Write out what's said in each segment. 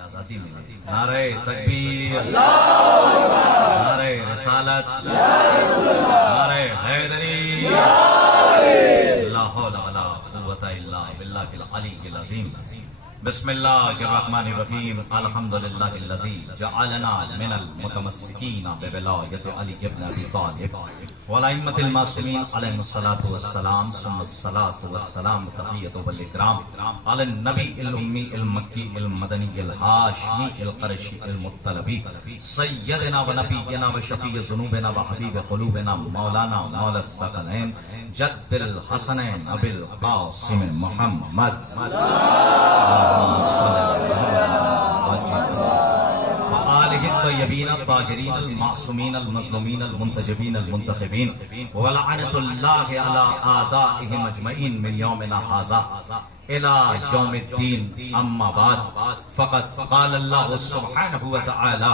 سے آزادی ملی. نعرہ تکبیر، نعرہ رسالت، نعرہ حیدری، لا حول ولا قوة الا باللہ العلی العظیم. بسم اللہ الرحمن الرحیم. الحمدللہ الذی جعلنا من المتمسکین بولایت علی ابن ابی طالب والائمۃ المعصومین علیہم الصلاۃ والسلام ثم الصلاۃ والسلام تحیۃ والاکرام علی النبی الامی المکی المدنی الہاشمی القرشی المطلبی سیدنا و نبینا و شفیع ذنوبنا و حبیب قلوبنا مولانا مولا الثقلین جد الحسنین ابی القاسم محمد وآلہ الطیبین الطاہرین المعصومین المظلومین المنتجبین المنتخبین ولعنۃ اللہ علی اعدائہم اجمعین من یومنا ھذا الى یوم الدین. اما بعد فقد قال اللہ سبحانہ وتعالی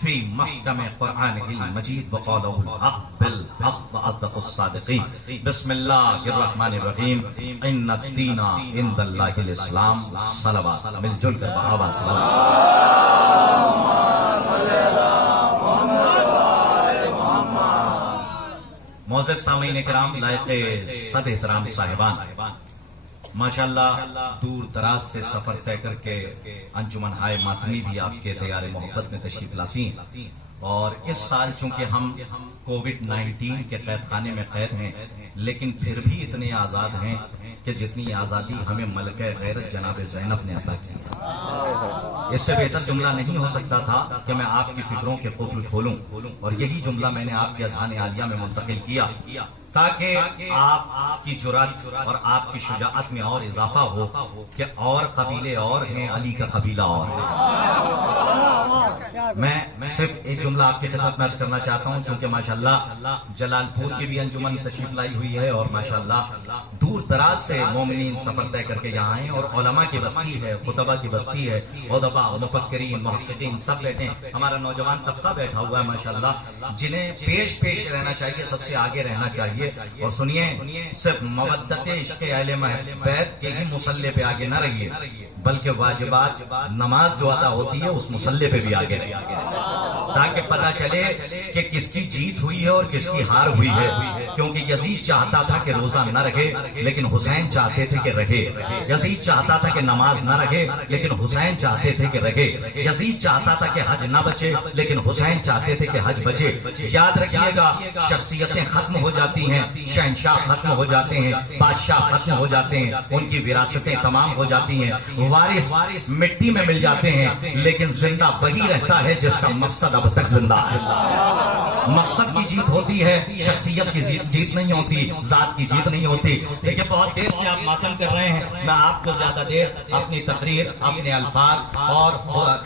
فی محکم قرآنہ المجید وقالہ الحق بالحق واصدق الصادقین. بسم اللہ الرحمن الرحیم. ان الدین عند اللہ الاسلام. صلوات مل جل کر بآواز معزز سامعین کرام، لائق صد احترام صاحبان، ماشاءاللہ دور دراز سے سفر طے کر کے انجمن ہائے ماتمی بھی آپ کے دیار محبت میں تشریف لاتی ہیں. اور اس سال چونکہ ہم کووڈ-19 کے قید خانے میں قید ہیں، لیکن پھر بھی اتنے آزاد ہیں کہ جتنی آزادی ہمیں ملکہ غیرت جناب زینب نے عطا کی. اس سے بہتر جملہ نہیں ہو سکتا تھا کہ میں آپ کی فکروں کے قفل کھولوں، اور یہی جملہ میں نے آپ کے اذہان عالیہ میں منتقل کیا تاکہ آپ کی جرأت اور آپ کی شجاعت میں اور اضافہ ہو کہ اور قبیلے اور ہیں، علی کا قبیلہ اور ہے. میں صرف ایک جملہ آپ کی خدمت میں عرض کرنا چاہتا ہوں، چونکہ ماشاءاللہ جلال پور کی بھی انجمن تشریف لائی ہوئی ہے، اور ماشاءاللہ دور دراز سے مومنین سفر طے کر کے یہاں آئے، اور علماء کی بستی ہے، خطبہ کی بستی ہے، ادباء، مفکرین، محققین سب بیٹھے ہیں. ہمارا نوجوان طبقہ بیٹھا ہوا ہے ماشاءاللہ، جنہیں پیش رہنا چاہیے، سب سے آگے رہنا چاہیے. اور سنیے، صرف مودت عشق اہل بیت کے ہی مسلح پہ آگے نہ رہیے، بلکہ واجبات نماز جو ادا ہوتی ہے اس مسلح پہ بھی آگے رہیے، تاکہ پتہ چلے کہ کس کی جیت ہوئی ہے اور کس کی ہار ہوئی ہے. کیونکہ یزید چاہتا تھا کہ روزہ نہ رکھے، لیکن حسین چاہتے تھے کہ رکھے. یزید چاہتا تھا کہ نماز نہ رکھے، لیکن حسین چاہتے تھے کہ رکھے. یزید چاہتا تھا کہ حج نہ بچے، لیکن حسین چاہتے تھے کہ حج بچے. یاد رکھیے گا، شخصیتیں ختم ہو جاتی ہیں، شہنشاہ ختم ہو جاتے ہیں، بادشاہ ختم ہو جاتے ہیں، ان کی وراثتیں تمام ہو جاتی ہیں، وارث مٹی میں مل جاتے ہیں، لیکن زندہ وہی رہتا ہے جس کا مقصد اب تک زندہ ہے. مقصد کی جیت ہوتی ہے، شخصیت کی جیت نہیں ہوتی، ذات کی جیت نہیں ہوتی. دیکھیں بہت دیر سے آپ ماتم کر رہے ہیں، میں آپ کو زیادہ دیر اپنی تقریر، اپنے الفاظ اور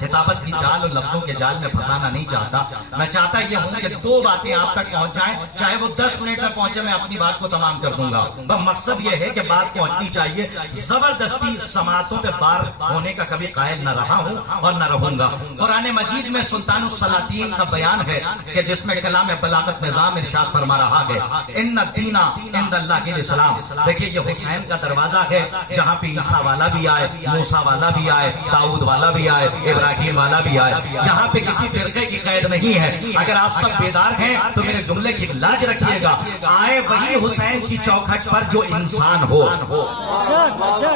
خطابت کی جال اور لفظوں کے جال میں پھنسانا نہیں چاہتا. میں چاہتا یہ ہوں کہ دو باتیں آپ تک پہنچ جائیں، چاہے وہ 10 منٹ میں پہنچے، میں اپنی بات کو تمام کر دوں گا. مقصد یہ ہے کہ بات پہنچنی چاہیے. زبردستی سماعتوں پہ بار ہونے کا کبھی قائل نہ رہا ہوں اور نہ رہوں گا. قرآن مجید میں سلطان السلاطین کا بیان ہے کہ جس میں کلام بلاغت نظام ارشاد فرما رہا ہے، ان الدین عند اللہ الاسلام. دیکھیے یہ حسین کا دروازہ ہے، جہاں پہ عیسیٰ والا بھی آئے، موسیٰ والا بھی آئے، داؤد والا بھی آئے، ابراہیم والا بھی آئے. یہاں پہ کسی فرقے کی قید نہیں ہے. اگر آپ سب بیدار ہیں تو میرے جملے کی لاج رکھیے گا. آئے وہی حسین کی چوکھٹ پر جو انسان ہو،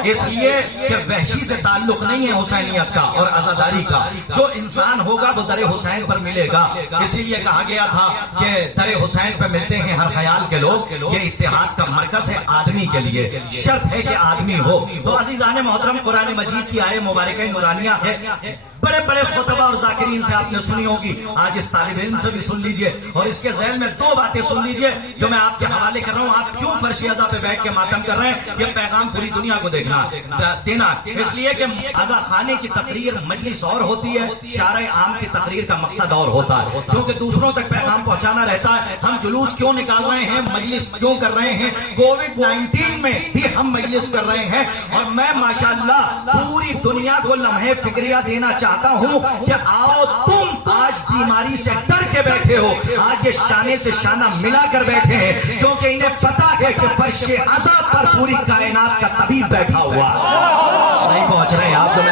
اس لیے کہ وحشی سے تعلق نہیں ہے حسینیت کا اور عزاداری کا. جو انسان ہوگا وہ در حسین پر ملے گا. اسی لیے کہا گیا تھا کہ در حسین پر ملتے ہیں ہر خیال کے لوگ. یہ اتحاد کا مرکز ہے آدمی کے لیے، شرط ہے کہ آدمی ہو. تو عزیزان محترم، قرآن مجید کی آیت مبارکہ نورانیہ ہے. بڑے بڑے خطبہ اور ذاکرین سے آپ نے سنی ہوگی، آج اس طالب علم سے بھی سن لیجئے، اور اس کے ذہن میں دو باتیں سن لیجئے جو میں آپ کے حوالے کر رہا ہوں. آپ کیوں فرش عزا پہ بیٹھ کے ماتم کر رہے ہیں؟ یہ پیغام پوری دنیا کو دینا، اس لیے کہ عزا خانے کی تقریر مجلس اور ہوتی ہے، شارع عام کی تقریر کا مقصد اور ہوتا ہے، کیونکہ دوسروں تک پیغام پہنچانا رہتا ہے. ہم جلوس کیوں نکال رہے ہیں، مجلس کیوں کر رہے ہیں؟ کووڈ-19 میں بھی ہم مجلس کر رہے ہیں، اور میں ماشاءاللہ پوری دنیا کو لمحے فکریہ دینا چاہتا ہوں کہ آؤ تم آج بیماری سے ڈر کے بیٹھے ہو، آج یہ شانے سے شانہ ملا کر بیٹھے ہیں، کیونکہ انہیں پتا ہے کہ فرش عزا پر پوری کائنات کا طبیب بیٹھا ہوا. نہیں پہنچ رہے ہیں آپ تو میں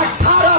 18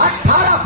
18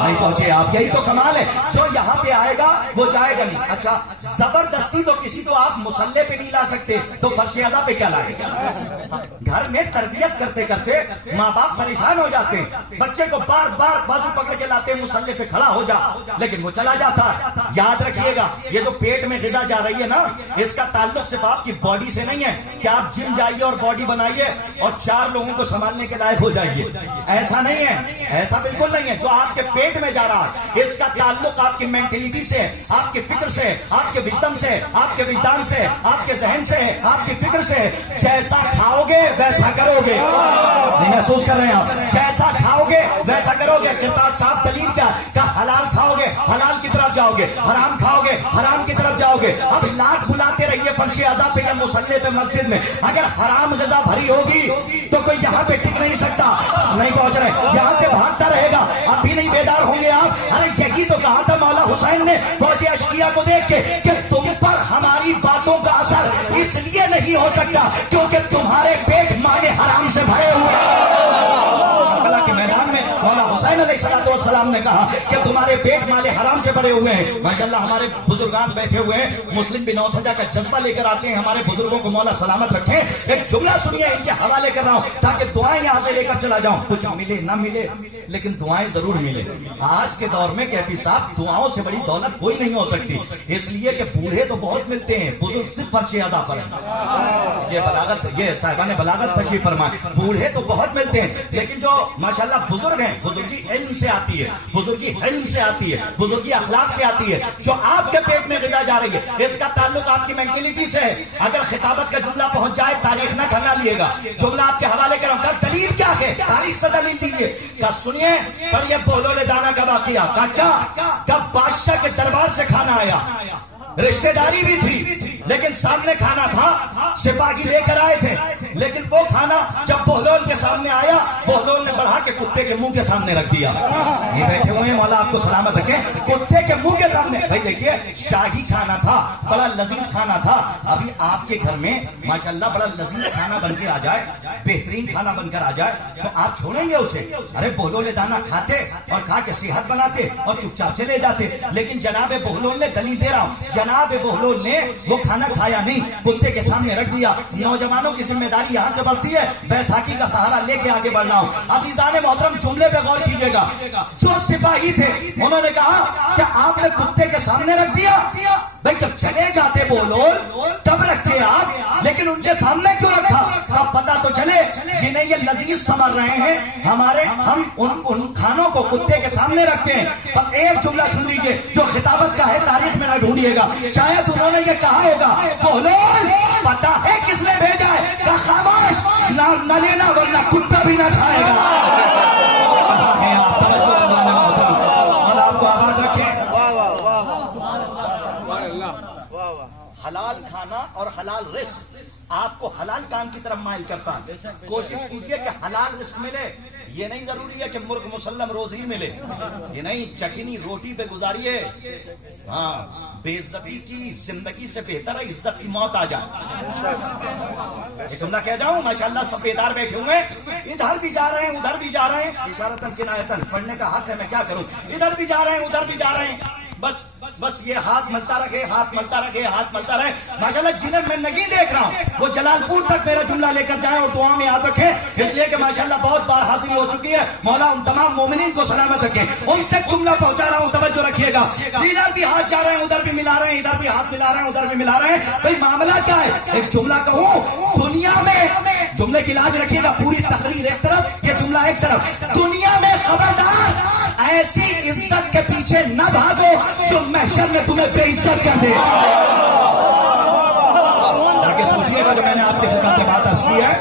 نہیں پہنچے آپ. یہی تو کمال ہے, جو یہاں پہ آئے گا وہ جائے گا نہیں. اچھا زبردستی تو کسی کو آپ مسلح پہ نہیں لا سکتے, تو فرش ادا پہ کیا لائے گا؟ گھر میں تربیت کرتے کرتے ماں باپ پریشان ہو جاتے ہیں, بچے کو بار بار بازو پکڑ کے لاتے ہیں مسلح پہ کھڑا ہو جا, لیکن وہ چلا جاتا ہے. یاد رکھیے گا یہ جو پیٹ میں غذا جا رہی ہے نا, اس کا تعلق صرف آپ کی باڈی سے نہیں ہے کہ آپ جم جائیے اور باڈی بنائیے اور 4 لوگوں کو سنبھالنے کے لائق ہو جائیے. ایسا نہیں ہے, ایسا بالکل نہیں ہے. جو آپ کے پیٹ میں جا رہا ہے اس کا تعلق آپ کی مینٹلٹی سے, آپ کی فکر سے, آپ کے وژڈم سے, آپ کے وجدان سے, آپ کے ذہن سے, آپ کی فکر سے. جیسا کھاؤ گے ویسا کرو گے. نہیں محسوس کر رہے ہیں آپ؟ جیسا کھاؤ گے ویسا کرو گے. کتاب صاحب دلیل کیا کہ حلال کھاؤ گے حلال کی طرف جاؤ گے, حرام کھاؤ گے حرام کی طرف جاؤ گے. اب لاکھ بلاتے رہیے فرش ادا پہ یا مصلی پہ مسجد میں, اگر حرام غذا بھری ہوگی تو کوئی یہاں پہ ٹک نہیں سکتا. نہیں پہنچ رہے, یہاں سے بھاگتا رہے گا. اب بھی نہیں بیدار ہوں گے آپ. ارے یہی تو کہا تھا مولا حسین نے فوج اشقیہ کو دیکھ کے کہ تم پر ہماری باتوں کا اثر اس لیے نہیں ہو سکتا کیونکہ تمہارے پیٹ مال حرام سے بھرے ہوئے. کربلا کے میدان میں مولا حسین علیہ السلام نے کہا کہ تمہارے پیٹ مال حرام سے بھرے ہوئے ہیں. ماشاءاللہ ہمارے بزرگان بیٹھے ہوئے ہیں, مسلم بھی نوسجا کا جذبہ لے کر آتے ہیں. ہمارے بزرگوں کو مولا سلامت رکھیں. ایک جملہ سنیے, ان کے حوالے کر رہا ہوں تاکہ دعائیں یہاں سے لے کر چلا جاؤں. کچھ ملے نہ ملے لیکن دعائیں ضرور ملے. آج کے دور میں کہتی صاحب دعاؤں سے بڑی دولت کوئی نہیں ہو سکتی, اس لیے کہ بوڑھے تو بہت ملتے ہیں, بزرگ صرف فرش ادا پر ہیں. یہ بلاغت, یہ صاحبان بلاغت تشریف فرمائے. بوڑھے تو بہت ملتے ہیں لیکن جو ماشاءاللہ بزرگ ہیں, بزرگی علم سے آتی ہے, بزرگی علم سے آتی ہے, بزرگی اخلاق سے آتی ہے. جو آپ کے پیٹ میں غذا جا رہی ہے اس کا تعلق آپ کی مینٹلٹی سے ہے. اگر خطابت کا جملہ پہنچ جائے تاریخ نہ کھانا لیے گا. جملہ آپ کے حوالے کروں کا دلیل کیا ہے, تاریخ سے دلیل دیجیے. کا سنیے پر یہ بولولے دانا کا واقعہ کا کیا کب بادشاہ کے دربار سے کھانا آیا, رشتہ داری بھی تھی لیکن سامنے کھانا تھا, سپاہی لے کر آئے تھے, لیکن وہ کھانا جب بہلول کے سامنے آیا بہلول نے بڑھا کے کتے کے منہ کے سامنے رکھ دیا. یہ بیٹھے ہوئے ہیں, مولا آپ کو سلامت رکھے, کتے کے منہ کے سامنے. بھائی دیکھیے شاہی کھانا تھا, بڑا لذیذ کھانا تھا. ابھی آپ کے گھر میں ماشاءاللہ بڑا لذیذ کھانا بن کے آ جائے, بہترین کھانا بن کر آ جائے تو آپ چھوڑیں گے اسے؟ ارے بہلول دانا کھاتے اور کھا کے صحت بناتے اور چپ چاپ چلے جاتے. لیکن جناب بہلول نے دلیل دے رہا ہوں, جناب بہلول نے وہ کھانا کھایا نہیں, کتے کے سامنے رکھ دیا. نوجوانوں کی ذمہ داری یہاں سے بڑھتی ہے, بیساکھی کا سہارا لے کے آگے بڑھنا ہوں. عزیزان محترم جملے پہ غور کیجیے گا. جو سپاہی تھے انہوں نے کہا کہ آپ نے کتے کے سامنے رکھ دیا. بھائی جب چلے جاتے بولول تب رکھتے آپ, لیکن ان کے سامنے کیوں رکھا؟ اب پتا تو چلے جنہیں یہ لذیذ سمجھ رہے ہیں ہمارے, ہم ان کھانوں کو کتے کے سامنے رکھتے ہیں. بس ایک جملہ سن لیجئے جو خطابت کا ہے, تاریخ میں نہ ڈھونڈیے گا. شاید انہوں نے یہ کہا ہوگا بولول پتا ہے کس نے بھیجا ہے, کہ خاموش نہ لینا ورنہ کتا بھی نہ کھائے گا. اور آپ کو آواز رکھیں. حلال کھانا اور حلال رزق آپ کو حلال کام کی طرف مائل کرتا ہے. کوشش کیجئے کہ حلال رزق ملے. یہ نہیں ضروری ہے کہ مرغ مسلم روز ہی ملے, یہ نہیں چٹنی روٹی پہ گزاریے. ہاں بے عزتی کی زندگی سے بہتر ہے عزت کی موت آ جائے. یہ جملہ کہہ جاؤں, ماشاءاللہ سب بیدار بیٹھے ہوئے ہیں, ادھر بھی جا رہے ہیں ادھر بھی جا رہے ہیں. اشارتاً کنایتاً پڑھنے کا حق ہے, میں کیا کروں, ادھر بھی جا رہے ہیں ادھر بھی جا رہے ہیں. بس یہ ہاتھ ملتا رکھے, ہاتھ ملتا رکھے, ہاتھ ملتا رہے. ماشاءاللہ جنہیں میں نہیں دیکھ رہا ہوں وہ جلال پور تک میرا جملہ لے کر جائیں اور دعا میں یاد رکھیں, اس لیے کہ ماشاءاللہ بہت بار حاضری ہو چکی ہے. مولا ان تمام مومنین کو سلامت رکھیں. ان تک جملہ پہنچا رہا ہوں, توجہ رکھیے گا. ادھر بھی ہاتھ جا رہے ہیں ادھر بھی ملا رہے ہیں, ادھر بھی ہاتھ ملا رہے ہیں ادھر بھی ملا رہے ہیں. بھائی معاملہ کیا ہے؟ ایک جملہ کہوں, دنیا میں جملے کی لاج رکھیے گا, پوری تقریر ایک طرف, یہ جملہ ایک طرف. دنیا میں خبردار ایسی عزت کے پیچھے نہ بھاگو جو محشر میں تمہیں بے عزت کر دے. سوچیے گا جو میں نے آپ کے خطاب کی بات عرض کی ہے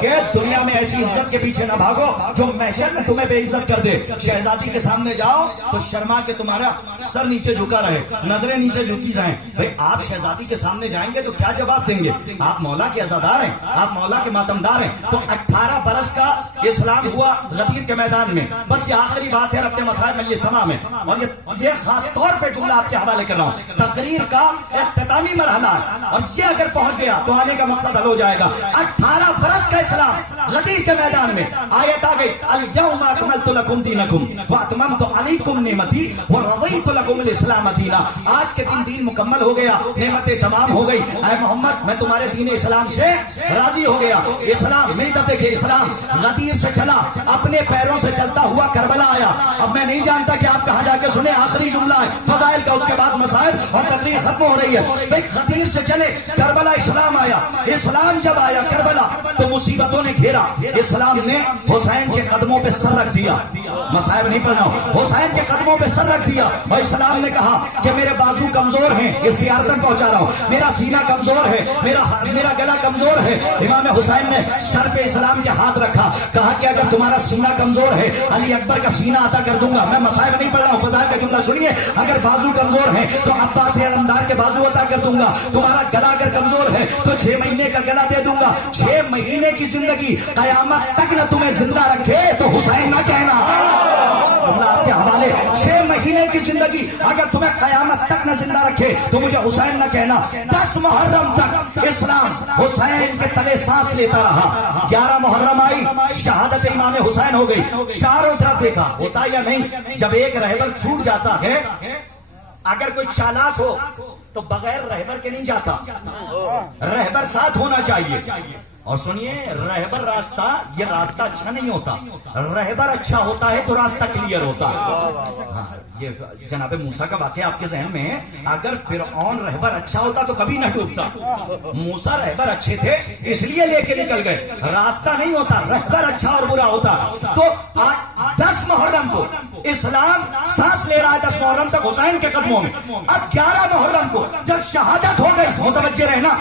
کہ دنیا میں ایسی عزت کے پیچھے نہ بھاگو جو محشر میں تمہیں بے عزت کر دے. شہزادی کے سامنے جاؤ تو شرما کے تمہارا سر نیچے جھکا رہے, نظریں نیچے جھکی رہیں. بھئی آپ شہزادی کے سامنے جائیں گے تو کیا جواب دیں گے؟ آپ مولا کے عزادار ہیں, آپ مولا کے ماتمدار ہیں. تو 18 برس کا اسلام ہوا غدیر کے میدان میں. بس یہ آخری بات ہے ربط مسائل مجلس سما میں, اور یہ خاص طور پہ جملہ آپ کے حوالے کر رہا ہوں. تقریر کا اختتامی مرحلہ ہے اور یہ اگر پہنچ گیا تو آنے کا مقصد حل ہو جائے گا. 18 برس کا اسلام غدیر کے میدان میں آیت آ گئی الیوم اکملت لکم دینکم واتممت علیکم نعمتی ورضیت لکم الاسلام دینا. آج کے دن مکمل ہو گیا, نعمتیں تمام ہو گئی. اے محمد میں تمہارے دین اسلام سے راضی ہو گیا. اسلام نہیں تب دیکھیں, اسلام غدیر سے چلا, اپنے پیروں سے چلتا ہوا کربلا آیا. اب میں نہیں جانتا کہ آپ کہاں جا کے سنیں, آخری جملہ ہے فضائل کا, اس کے بعد مسائل اور تقریر ختم ہو رہی ہے. غدیر سے چلے کربلا, اسلام آیا. اسلام جب آیا کربلا تو مصیبتوں نے گھیرا. اسلام نے حسین کے قدموں پہ سر رکھ دیا. مصائب نہیں پڑھنا, حسین کے قدموں پہ سر رکھ دیا اور اسلام نے کہا کہ میرے بازو کمزور ہیں, اختیار تک پہنچا رہا ہوں, میرا سینہ کمزور ہے, میرا گلا کمزور ہے. امام حسین نے سر پہ اسلام کے ہاتھ رکھا, کہا کہ اگر تمہارا سینہ کمزور ہے علی اکبر کا سینہ عطا کر دوں گا. میں مصائب نہیں پڑھ رہا ہوں, فضائل کا جملہ سنیے. اگر بازو کمزور ہے تو عباس علمدار کے بازو عطا کر دوں گا. تمہارا گلا اگر کمزور ہے تو 6 مہینے کا گلا دے دوں گا. 6 مہینے کی زندگی قیامت تک نہ تمہیں زندہ رکھے تو حسین نہ کہنا. جملہ آپ کے حوالے, 6 مہینے کی زندگی اگر تمہیں قیامت تک نہ زندہ رکھے تو مجھے حسین نہ کہنا. 10 محرم تک اسلام حسین کے تلے سانس لیتا رہا. 11 محرم آئی, شہادت امام حسین ہو گئی. چاروں طرف دیکھا, ہوتا یا نہیں, جب ایک رہبر چھوٹ جاتا ہے, اگر کوئی چالاک ہو تو بغیر رہبر کے نہیں جاتا, رہبر ساتھ ہونا چاہیے. اور سنیے, رہبر راستہ, یہ راستہ اچھا نہیں ہوتا, رہبر اچھا ہوتا ہے تو راستہ کلیئر ہوتا ہے. ہاں, یہ جناب موسیٰ کا واقعہ آپ کے ذہن میں ہے. اگر فرعون رہبر اچھا ہوتا تو کبھی نہ ڈوبتا. موسیٰ رہبر اچھے تھے اس لیے لے کے نکل گئے. راستہ نہیں ہوتا, رہبر اچھا اور برا ہوتا. تو 10 محرم کو اسلام سانس لے رہا ہے, 10 محرم تک حسین کے قدموں میں. اب 11 محرم کو جب شہادت ہو گئی, متوجہ رہنا,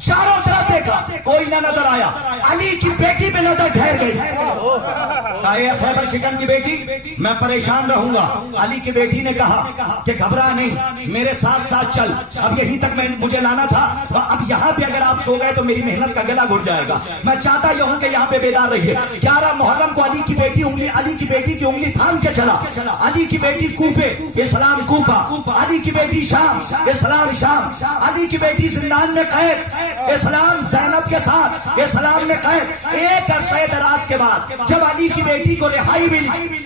چاروں طرف دیکھا, کوئی نہ نظر آیا. علی کی بیٹی پہ نظر ٹھہر گئی. خیبر شکن کی بیٹی, میں پریشان رہوں گا. علی کی بیٹی نے کہا کہ گھبرا نہیں, میرے ساتھ ساتھ چل. اب یہیں تک مجھے لانا تھا, اب یہاں پہ اگر آپ سو گئے تو میری محنت کا گلا گھٹ جائے گا. میں چاہتا یہ ہوں کہ یہاں پہ بیدار رہیے. 11 محرم کو علی کی بیٹی کی انگلی تھام کے چلا. علی کی بیٹی کوفے, اسلام کوفہ. علی کی بیٹی شام, اسلام شام. علی کی بیٹی زندان میں قید, اسلام زینب کے ساتھ, اسلام نے قید. ایک عرصے دراز کے بعد جب علی کی بیٹی کو رہائی ملی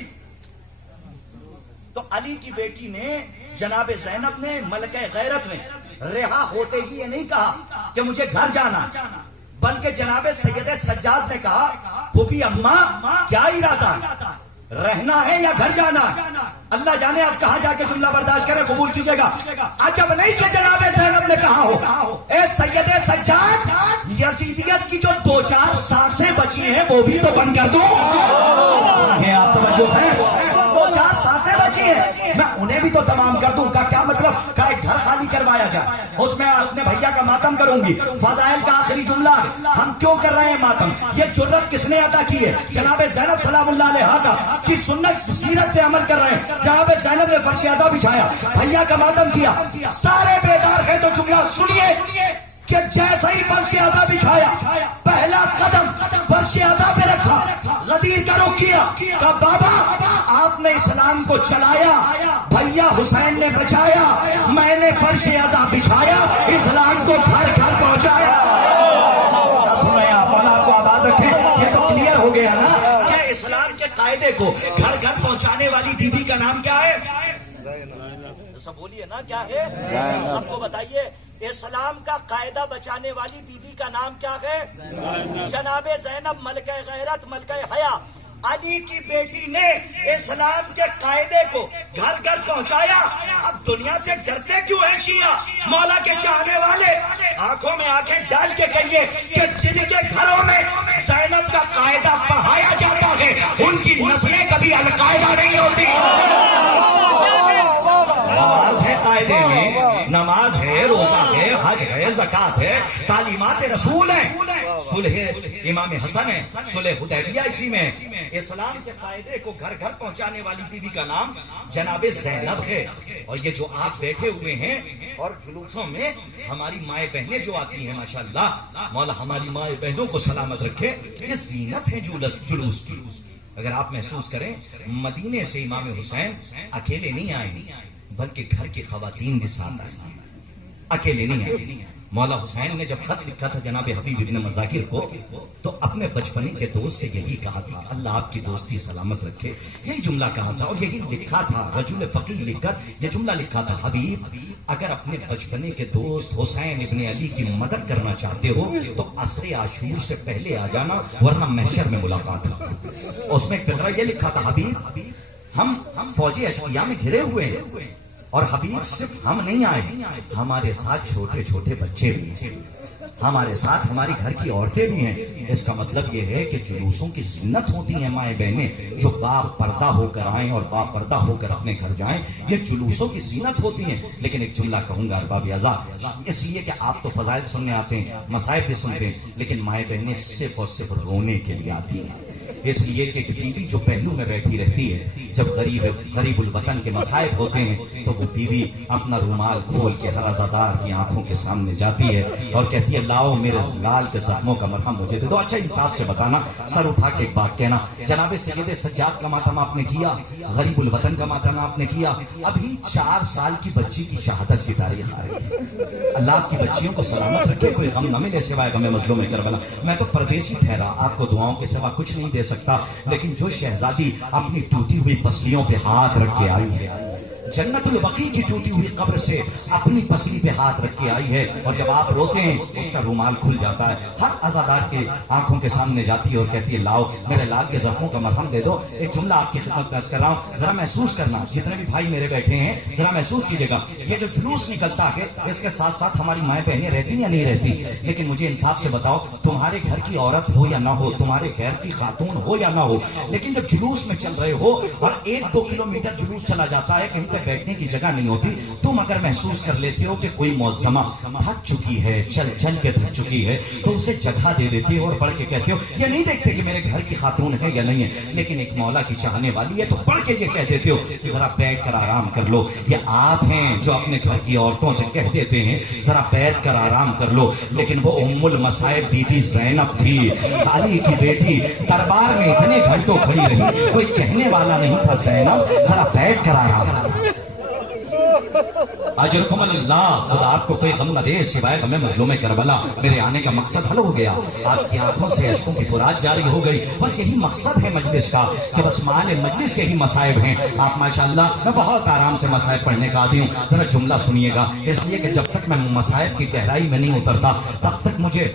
تو علی کی بیٹی نے, جناب زینب نے, ملکہ غیرت نے رہا ہوتے ہی یہ نہیں کہا کہ مجھے گھر جانا, بلکہ جناب سید سجاد نے کہا پھوپھی اماں کیا ارادہ, رہنا ہے یا گھر جانا؟ اللہ جانے آپ کہاں جا کے جملہ برداشت کریں, قبول کیجئے گا. عجب نہیں کہ جناب زینب نے کہا ہو اے سید سجاد, یزیدیت کی جو 2-4 سانسیں بچی ہیں وہ بھی تو بند کر دو. آپ توجہ ہے, 2-4 سانسیں بچی ہیں, میں انہیں بھی تو تمام کر دوں. کا کیا مطلب, کا ایک گھر خالی کروایا جائے, اس میں اپنے بھیا کا ماتم کروں گی. فضائل کا آخری جملہ ہے, ہم کیوں کر رہے ہیں ماتم, یہ جرت کس نے عطا کی ہے؟ جناب زینب سلام اللہ علیہا کا کی سنت سیرت پہ عمل کر رہے ہیں. جناب زینب نے فرش ادا بچھایا, بھیا کا ماتم کیا, سارے بیدار ہیں تو جملہ سنیے کہ جیسا ہی فرش ادا بچھایا, پہلا قدم فرش ادا پہ رکھا, غدیر کا رخ کیا, کہا بابا آپ نے اسلام کو چلایا, بھیا حسین نے بچایا, میں نے فرش ادا بچھایا, اسلام کو گھر گھر پہنچایا. سن رہے ہیں آپ, اللہ کو آباد رکھیں. یہ تو کلیئر ہو گیا نا کہ اسلام کے قاعدے کو گھر گھر پہنچانے والی بی بی کا نام کیا ہے؟ سب بولیے نا, کیا ہے؟ سب کو بتائیے. اسلام کا قاعدہ بچانے والی بی بی کا نام کیا ہے؟ جناب زینب, ملکہ غیرت, ملکہ حیا. علی کی بیٹی نے اسلام کے قاعدے کو گھر گھر پہنچایا. اب دنیا سے ڈرتے کیوں ہیں شیعہ, مولا کے چاہنے والے؟ آنکھوں میں آنکھیں ڈال کے کہیے کہ جن کے گھروں میں زینب کا قاعدہ پڑھایا جاتا ہے ان کی نسلیں کبھی القاعدہ نہیں ہوتی. نماز ہے قاعدے میں, نماز ہے, روزہ ہے, حج ہے, زکات ہے, تعلیمات رسول ہیں, صلح امام حسن ہے, صلح حدیبیہ اسی میں. اسلام کے قاعدے کو گھر گھر پہنچانے والی بیوی کا نام جناب زینب ہے. اور یہ جو آپ بیٹھے ہوئے ہیں اور جلوسوں میں ہماری مائیں بہنیں جو آتی ہیں, ماشاءاللہ, مولا ہماری مائیں بہنوں کو سلامت رکھے, یہ زینت ہے جلوس کی. اگر آپ محسوس کریں, مدینے سے امام حسین اکیلے نہیں آئے, بلکہ گھر کی خواتین بھی ساتھ آئیں, اکیلے نہیں آئے. مولا حسین نے جب خط لکھا تھا جناب حبیب ابن مذاکر کو تو اپنے بچپنے کے دوست سے یہی کہا تھا، اللہ آپ کی دوستی سلامت رکھے، یہی جملہ کہا تھا اور یہی لکھا تھا، رجل فقیہ لکھ کر یہ جملہ لکھا تھا، حبیب اگر اپنے بچپنے کے دوست حسین ابن علی کی مدد کرنا چاہتے ہو تو عصر عاشور سے پہلے آ جانا ورنہ محشر میں ملاقات ہو۔ اس میں فقرہ یہ لکھا تھا، حبیب ہم فوجی اشقیاء میں گھرے ہوئے ہیں اور حبیب صرف ہم نہیں آئے، ہمارے ساتھ چھوٹے چھوٹے بچے بھی ہیں، ہمارے ساتھ ہماری گھر کی عورتیں بھی ہیں۔ اس کا مطلب یہ ہے کہ جلوسوں کی زینت ہوتی ہیں مائیں بہنیں جو با پردہ ہو کر آئیں اور با پردہ ہو کر اپنے گھر جائیں، یہ جلوسوں کی زینت ہوتی ہیں۔ لیکن ایک جملہ کہوں گا ارباب اعزاز، اس لیے کہ آپ تو فضائل سننے آتے ہیں، مصائب بھی سنتے ہیں، لیکن مائیں بہنیں صرف اور صرف رونے کے لیے آتی ہیں، اس لیے کہ بیوی جو پہلو میں بیٹھی رہتی ہے، جب غریب الوطن کے مصائب ہوتے ہیں تو وہ بیوی اپنا رومال کھول کے ہر عزادار کی آنکھوں کے سامنے جاتی ہے اور کہتی ہے لاؤ میرے لال کے زخموں کا مرہم مجھے دے دو۔ اچھا انصاف سے بتانا، سر اٹھا کے ایک بات کہنا، جناب سید سجاد کا ماتم آپ نے کیا، غریب الوطن کا ماتم آپ نے کیا، ابھی 4 سال کی بچی کی شہادت کی تاریخ آ رہی ہے۔ اللہ آپ کی بچیوں کو سلامت رکھے، کوئی غم نہ ملے سوائے غم مظلوم کربلا۔ میں تو پردیسی ٹھہرا، آپ کو دعاؤں کے سوا کچھ نہیں دے سکتا، لیکن جو شہزادی اپنی ٹوٹی ہوئی پسلیوں پہ ہاتھ رکھ کے آئی ہے، جنت البقیع کی ٹوٹی ہوئی قبر سے اپنی پسلی پہ ہاتھ رکھ کے آئی ہے، اور جب آپ روتے ہیں اس کا رومال کھل جاتا ہے، ہر عزادار کے آنکھوں کے سامنے جاتی ہے اور کہتی ہے لاؤ میرے لال کے زخموں کا مرہم دے دو۔ ایک جملہ آپ کی خدمت پیش کر رہا ہوں، ذرا محسوس کرنا، جتنے بھی بھائی میرے بیٹھے ہیں ذرا محسوس کیجیے گا، یہ جو جلوس نکلتا ہے اس کے ساتھ ساتھ ہماری مائیں بہنیں رہتی یا نہیں رہتی؟ لیکن مجھے انصاف سے بتاؤ، تمہارے گھر کی عورت ہو یا نہ ہو، تمہارے گھر کی خاتون ہو یا نہ ہو، لیکن جب جلوس میں چل رہے ہو اور 1-2 کلومیٹر جلوس چلا جاتا ہے، کہیں پہ بیٹھنے کی جگہ نہیں ہوتی، تم اگر محسوس کر لیتے ہو کہ کوئی معظمہ تھک چکی ہے، چل چل کے تھک چکی ہے، تو اسے جگہ دے دیتے ہو اور بڑھ کے کہتے ہو، یہ نہیں دیکھتے کہ میرے گھر کی خاتون ہے یا نہیں ہے، لیکن ایک مولا کی چاہنے والی ہے تو بڑھ کے یہ کہہ دیتے ہو کہ ذرا بیٹھ کر آرام کر لو۔ یہ آپ ہیں جو اپنے گھر کی عورتوں سے کہہ دیتے ہیں ذرا بیٹھ کر آرام کر لو، لیکن وہ ام المصائب بی بی زینب تھی، علی کی بیٹی، دربار میں اتنے گھنٹوں کھڑی رہی، کوئی کہنے والا نہیں تھا زینب ذرا بیٹھ کر آرام کر لو۔ اجرکم اللہ، خدا آپ کو کوئی غم نہ دے سوائے غم مظلوم کربلا۔ میرے آنے کا مقصد حل ہو گیا، آپ کی آنکھوں سے اشکوں کی فرات جاری ہو گئی، بس یہی مقصد ہے مجلس کا کہ بس مال مجلس کے ہی مصائب ہیں۔ آپ ماشاءاللہ، میں بہت آرام سے مصائب پڑھنے کا عادی ہوں، ذرا جملہ سنیے گا، اس لیے کہ جب تک میں مصائب کی گہرائی میں نہیں اترتا تب تک مجھے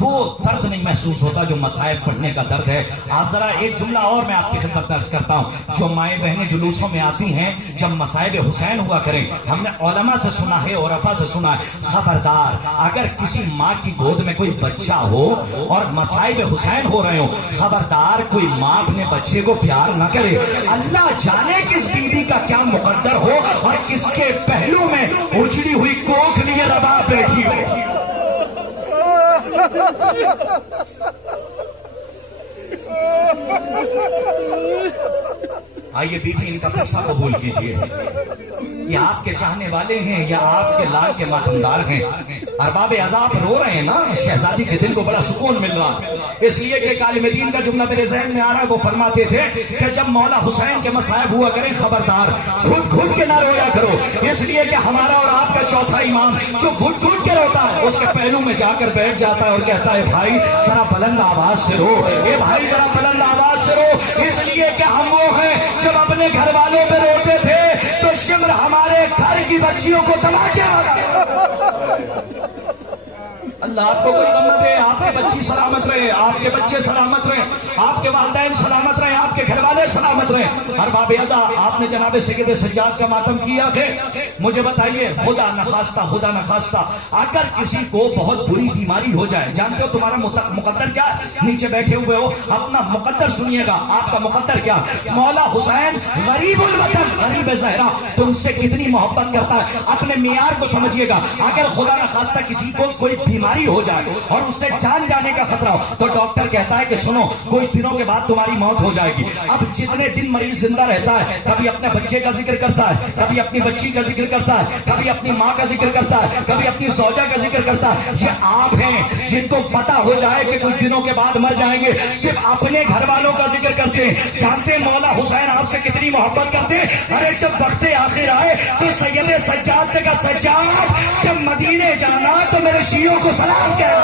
وہ درد نہیں محسوس ہوتا جو مصائب پڑھنے کا درد ہے۔ آپ ذرا ایک جملہ اور میں آپ کی خدمت درج کرتا ہوں، جو مائیں بہنیں جلوسوں میں آتی ہیں جب مصائب حسین ہوا کریں، ہم نے علماء سے سنا ہے اور عرفا سے سنا ہے، خبردار اگر کسی ماں کی گود میں کوئی بچہ ہو اور مصائب حسین ہو رہے ہو، خبردار کوئی ماں اپنے بچے کو پیار نہ کرے۔ اللہ جانے کس بیوی کا کیا مقدر ہو اور کس کے پہلو میں اجڑی ہوئی کوکھ لیے رباب بیٹھی ہو۔ آئیے بیوی ان کا قصہ قبول کیجیے، یہ آپ کے چاہنے والے ہیں یا آپ کے لال کے ماتمدار ہیں؟ ارباب عذاب رو رہے ہیں نا، شہزادی کے دل کو بڑا سکون مل رہا، اس لیے کہ عالم دین کا جملہ میرے ذہن میں آ رہا ہے، وہ فرماتے تھے کہ جب مولا حسین کے مصائب ہوا کریں خبردار گھٹ گھٹ کے نہ رویا کرو، اس لیے کہ ہمارا اور آپ کا چوتھا امام جو گھٹ گھٹ کے روتا ہے اس کے پہلو میں جا کر بیٹھ جاتا ہے اور کہتا ہے بھائی ذرا بلند آواز سے رو، اے بھائی ذرا بلند آواز سے رو، اس لیے کہ ہم وہ ہیں جب اپنے گھر والوں پہ روتے تھے تو شمر ہمارے گھر کی بچیوں کو تماچے والا۔ اللہ آپ کو کوئی غم نہ دے، آپ کے بچی سلامت رہے، آپ کے بچے سلامت رہے، آپ کے والدین سلامت رہے، آپ کے گھر والے سلامت رہے۔ ارباب اعزاز، آپ نے جناب سید سجاد کا ماتم کیا ہے، مجھے بتائیے خدا نخواستہ اگر کسی کو بہت بری بیماری ہو جائے، جانتے ہو تمہارا مقدر کیا ہے؟ نیچے بیٹھے ہوئے ہو اپنا مقدر سنیے گا، آپ کا مقدر کیا؟ مولا حسین غریب الوطن، غریب زہرا تم سے کتنی محبت کرتا ہے، اپنے معیار کو سمجھیے گا۔ اگر خدا نخواستہ کسی کو کوئی بیماری بیماری ہو جائے اور اس سے جان جانے کا خطرہ ہو تو ڈاکٹر کہتا ہے کہ سنو کچھ دنوں کے بعد تمہاری موت ہو جائے گی. اب جتنے دن مریض زندہ رہتا ہے کبھی اپنے بچے کا ذکر کرتا ہے, کبھی اپنی بچی کا ذکر کرتا ہے, کبھی اپنی ماں کا ذکر کرتا ہے, کبھی اپنی زوجہ کا ذکر کرتا ہے. یہ آپ ہیں جن کو پتا ہو جائے کہ کچھ دنوں کے بعد مر جائیں گے, صرف اپنے گھر والوں کا ذکر کرتے ہیں. جانتے ہیں مولا حسین آپ سے کتنی محبت کرتے ہیں؟ ارے جب وقت آخر آئے تو سید سجاد سے کہا سجاد جب مدینے جانا تو میرے شیعوں کو سلام کہنا.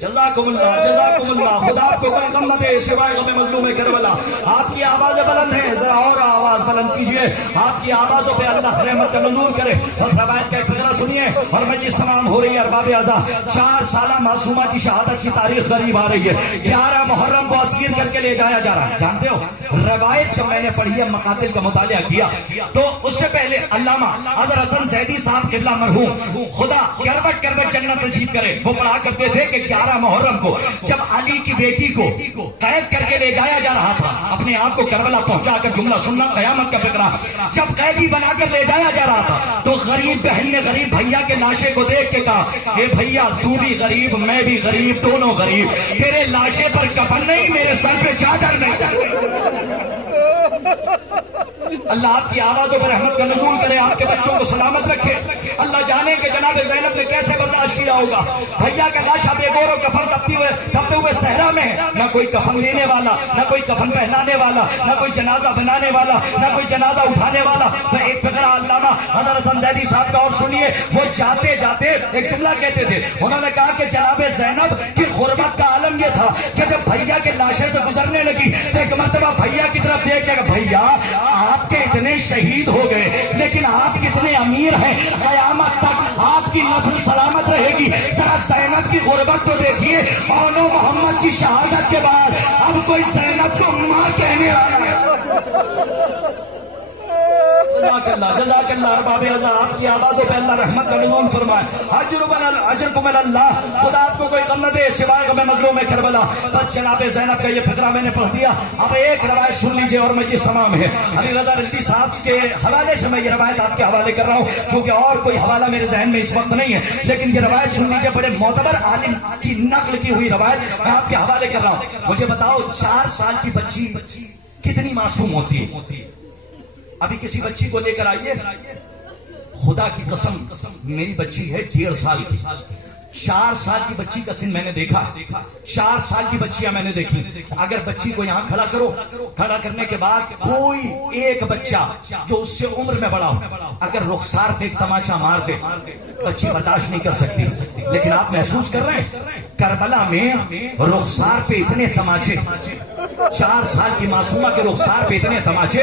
جزاکم اللہ خدا آپ کو کوئی غم نہ دے سوائے غم مظلوم کربلا. آپ کی آوازیں بلند ہیں, ذرا اور آواز بلند کیجئے. آپ کی آوازوں پہ اللہ رحمت کا نزول کرے. اس روایت کا ایک فقرہ سنیے اور مجلس تمام ہو رہی ہے. ارباب اعضاء 4 سالہ معصومہ کی شہادت کی تاریخ قریب آ رہی ہے. 11 محرم کو اسیر کر کے لے جایا جا رہا ہے. جانتے ہو روایت جب میں نے پڑھی ہے, مقاتل کا مطالعہ کیا تو اس سے پہلے علامہ اظہر حسن زیدی صاحب قبلہ مرحوم خدا کروٹ کروٹ جنت نصیب کرے, وہ پڑھا کرتے تھے کہ 11 محرم کو جب علی کی بیٹی کو قید کر کے لے جایا جا رہا تھا, اپنے آپ کو کربلا پہنچا کر جملہ سننا قیامت کا فکرہ, جب قیدی بنا کر لے جایا جا رہا تھا تو غریب بہن نے غریب بھیا کے لاشے کو دیکھ کے کہا اے بھیا تو بھی غریب میں بھی غریب, دونوں غریب, تیرے لاشے پر کفن نہیں میرے سر پہ چادر نہیں. اللہ آپ کی آوازوں پر رحمت کا نزول کرے, آپ کے بچوں کو سلامت رکھے. اللہ جانے کہ جناب زینب نے کیسے برداشت کیا ہوگا. بھیا کا لاشا بے گور و کفن تپتے ہوئے صحرا میں, نہ کوئی کفن لینے والا, نہ کوئی کفن پہنانے والا, نہ کوئی جنازہ بنانے والا, نہ کوئی جنازہ اٹھانے والا. میں ایک فقرہ علامہ حضرت زیدی صاحب کا اور سنیے. وہ جاتے جاتے ایک جملہ کہتے تھے, انہوں نے کہا کہ جناب زینب کی غربت کا عالم یہ تھا کہ جب بھیا کے لاشے سے گزرنے لگی تو ایک مرتبہ بھیا کی طرف دیکھ کے بھیا آپ کے اتنے شہید ہو گئے لیکن آپ کتنے امیر ہیں, قیامت تک آپ کی نسل سلامت رہے گی. ذرا زینب کی غربت تو دیکھیے, اور محمد کی شہادت کے بعد اب کوئی زینب کو ماں کہنے والا ہے. جزاک اللہ ارباب اعضاء, آپ کی آوازوں پہ اللہ رحمت کا نزول فرمائے. اجرکم اللہ, خدا آپ کو کوئی غم نہ دے سوائے غم مظلوم کربلا. بس جناب زینب کا یہ فقرہ میں نے پڑھ دیا. اب ایک روایت سن لیجئے اور مجلس تمام ہے. علی رضا رضوی صاحب کے حوالے سے میں یہ روایت آپ کے حوالے کر رہا ہوں کیونکہ اور کوئی حوالہ میرے ذہن میں اس وقت نہیں ہے, لیکن یہ روایت سن لیجئے, بڑے معتبر عالم کی نقل کی ہوئی روایت میں آپ کے حوالے کر رہا ہوں. مجھے بتاؤ 4 سال کی بچی کتنی معصوم ہوتی ہے؟ ابھی کسی بچی کو لے کر آئیے, خدا کی قسم میری بچی ہے 1.5 سال کی. 4 سال کی بچی کا سن میں نے دیکھا, 4 سال کی بچیاں میں نے دیکھی. اگر بچی کو یہاں کھڑا کرو, کھڑا کرنے کے بعد کوئی ایک بچہ جو اس سے عمر میں بڑا ہو اگر رخسار پہ ایک تماچا مار دے, بچی برداشت نہیں کر سکتی. لیکن آپ محسوس کر رہے ہیں کربلا میں رخسار پہ اتنے تماچے, 4 سال کی معصومہ کے رخسار پہ اتنے تماچے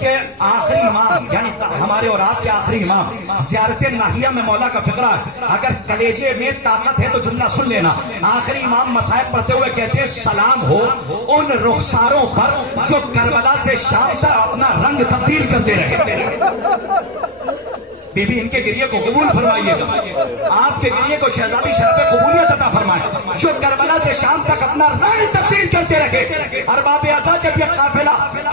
کہ آخری امام یعنی ہمارے اور آپ کے آخری امام زیارت ناہیہ میں مولا کا فقرہ ہے, اگر کلیجے میں طاقت ہے تو جملہ سن لینا. آخری امام مصائب پڑھتے ہوئے کہتے ہیں سلام ہو ان رخساروں پر جو کربلا سے شام تک اپنا رنگ تبدیل کرتے رہے. بی بی ان کے گریے کو قبول فرمائیے گا, آپ کے گریے کو شہزادی شرف قبولیت عطا فرمائے جو کربلا سے شام تک اپنا رنگ تبدیل کرتے رہے. ارباب اعضاء جب یہ قافلہ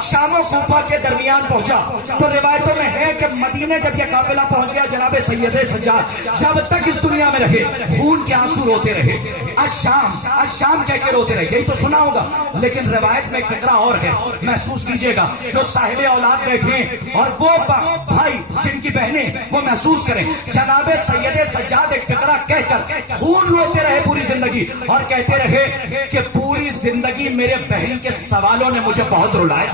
شام و کوفہ کے درمیان پہنچا تو روایتوں میں ہے کہ مدینے جب یہ قافلہ پہنچ گیا جناب سید سجاد جب تک اس دنیا میں رہے خون کے آنسو روتے رہے. الشام کہہ کے روتے رہے, یہی تو سنا ہوگا. لیکن روایت میں ایک فقرہ اور ہے, محسوس کیجئے گا. جو صاحب اولاد بیٹھے ہیں اور وہ بھائی جن کی بہنیں وہ محسوس کریں, جناب سید سجاد ایک فقرہ کہہ کر خون روتے رہے پوری زندگی اور کہتے رہے کہ پوری زندگی میرے بہن کے سوالوں نے مجھے بہت رلائے.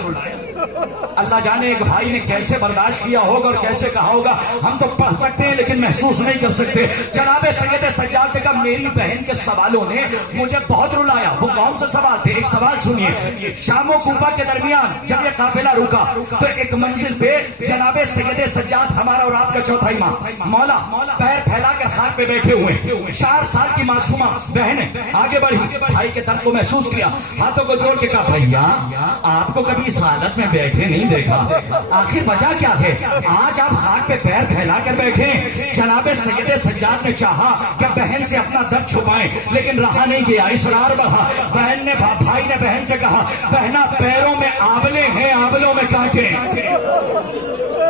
اللہ جانے ایک بھائی نے کیسے برداشت کیا ہوگا اور کیسے کہا ہوگا, ہم تو پڑھ سکتے ہیں لیکن محسوس نہیں کر سکتے. جناب سید سجاد نے کہا میری بہن کے سوالوں نے مجھے بہت رلایا. وہ کون سے سوال تھے؟ ایک سوال سنیے. شام و کوفہ کے درمیان جب یہ قافلہ رکا تو ایک منزل پہ جناب سید سجاد ہمارا اور آپ کا چوتھا امام مولا پیر پھیلا کر خاک پہ بیٹھے ہوئے. 4 سال کی معصومہ بہن آگے بڑھی, بھائی کے درد کو محسوس کیا, ہاتھوں کو جوڑ کے کہا بھیا آپ کو کبھی اس حالت میں بیٹھے نہیں دیکھا, آخر وجہ کیا ہے؟ آج آپ خاک پہ پیر پھیلا کر بیٹھے. جناب سید سجاد نے چاہا کہ بہن سے اپنا درد چھپائیں لیکن رہا نہیں گیا, اصرار بڑھا. بھائی نے بہن سے کہا بہنا پیروں میں آبلے ہیں آبلوں میں کانٹے.